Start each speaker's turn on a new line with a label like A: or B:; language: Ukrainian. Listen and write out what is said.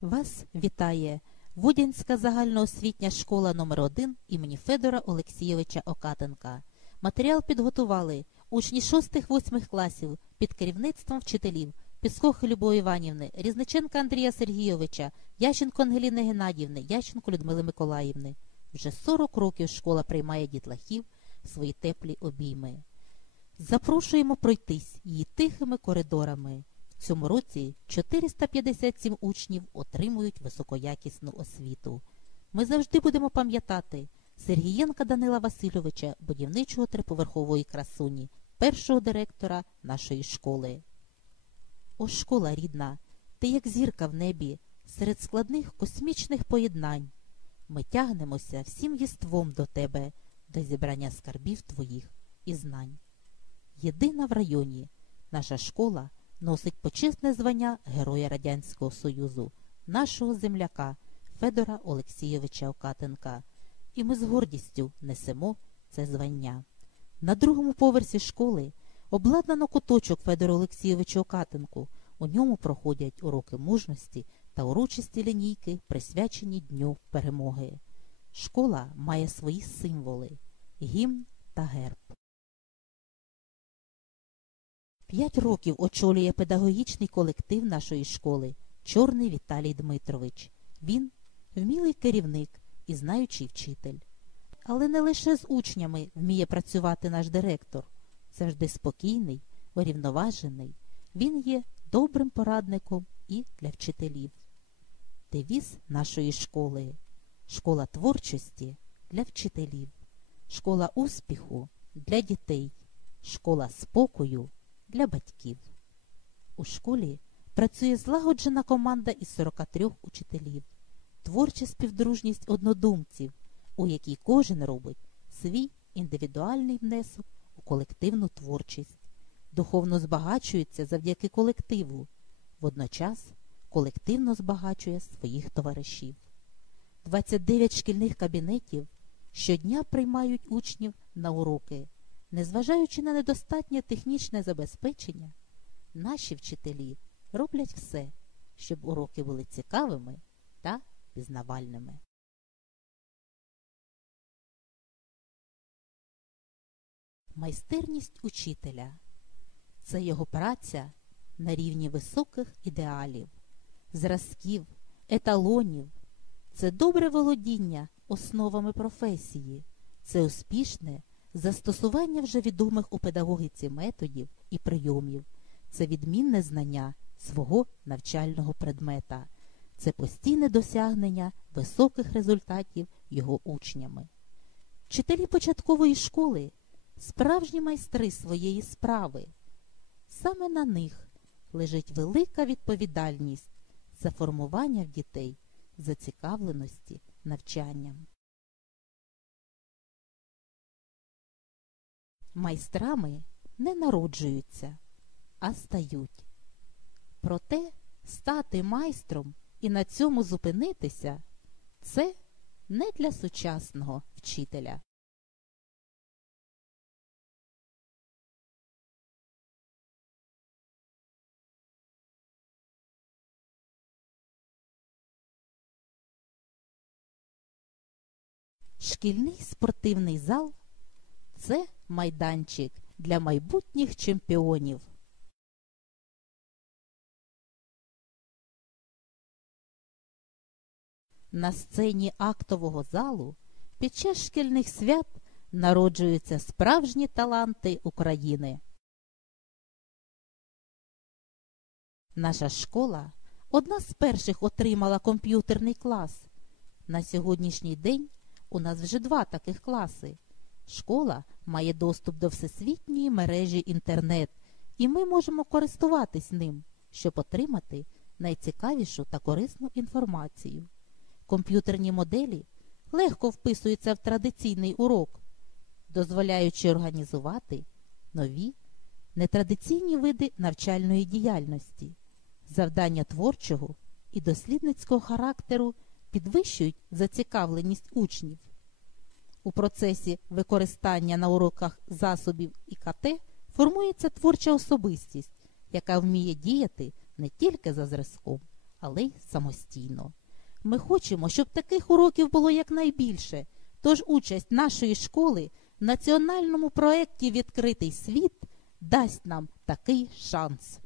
A: Вас вітає Водянська загальноосвітня школа номер 1 імені Федора Олексійовича Окатенка. Матеріал підготували учні 6-8 класів під керівництвом вчителів Піскохи Любові Іванівни, Різниченка Андрія Сергійовича, Ященко Ангеліни Геннадівни, Ященко Людмили Миколаївни. Вже 40 років школа приймає дітлахів свої теплі обійми. Запрошуємо пройтись її тихими коридорами. Цьому році 457 учнів отримують високоякісну освіту. Ми завжди будемо пам'ятати Сергієнка Данила Васильовича, будівничого триповерхової красуні, першого директора нашої школи. О, школа рідна, ти як зірка в небі, серед складних космічних поєднань. Ми тягнемося всім єством до тебе, до зібрання скарбів твоїх і знань. Єдина в районі, наша школа носить почесне звання Героя Радянського Союзу, нашого земляка Федора Олексійовича Окатенка, і ми з гордістю несемо це звання. На другому поверсі школи обладнано куточок Федора Олексійовича Окатенку. У ньому проходять уроки мужності та урочисті лінійки, присвячені Дню перемоги. Школа має свої символи гімн та герб. П'ять років очолює педагогічний колектив нашої школи Чорний Віталій Дмитрович. Він вмілий керівник і знаючий вчитель. Але не лише з учнями вміє працювати наш директор. Завжди спокійний, урівноважений. Він є добрим порадником і для вчителів. Девіз нашої школи школа творчості для вчителів, школа успіху для дітей, школа спокою для батьків. У школі працює злагоджена команда із 43 учителів, творча співдружність однодумців, у якій кожен робить свій індивідуальний внесок у колективну творчість, духовно збагачується завдяки колективу, водночас колективно збагачує своїх товаришів. 29 шкільних кабінетів щодня приймають учнів на уроки. Незважаючи на недостатнє технічне забезпечення, наші вчителі роблять все, щоб уроки були цікавими та пізнавальними. Майстерність учителя це його праця на рівні високих ідеалів, зразків, еталонів, це добре володіння основами професії, це успішне застосування вже відомих у педагогіці методів і прийомів, це відмінне знання свого навчального предмета, це постійне досягнення високих результатів його учнями. Вчителі початкової школи справжні майстри своєї справи. Саме на них лежить велика відповідальність за формування в дітей зацікавленості навчанням. Майстрами не народжуються, а стають. Проте стати майстром і на цьому зупинитися це не для сучасного вчителя. Шкільний спортивний зал це майданчик для майбутніх чемпіонів. На сцені актового залу під час шкільних свят народжуються справжні таланти України. Наша школа одна з перших отримала комп'ютерний клас. На сьогоднішній день у нас вже два таких класи. Школа має доступ до всесвітньої мережі інтернет, і ми можемо користуватись ним, щоб отримати найцікавішу та корисну інформацію. Комп'ютерні моделі легко вписуються в традиційний урок, дозволяючи організувати нові нетрадиційні види навчальної діяльності, завдання творчого і дослідницького характеру підвищують зацікавленість учнів. У процесі використання на уроках засобів ІКТ формується творча особистість, яка вміє діяти не тільки за зразком, але й самостійно. Ми хочемо, щоб таких уроків було якнайбільше, тож участь нашої школи в національному проєкті Відкритий світ дасть нам такий шанс.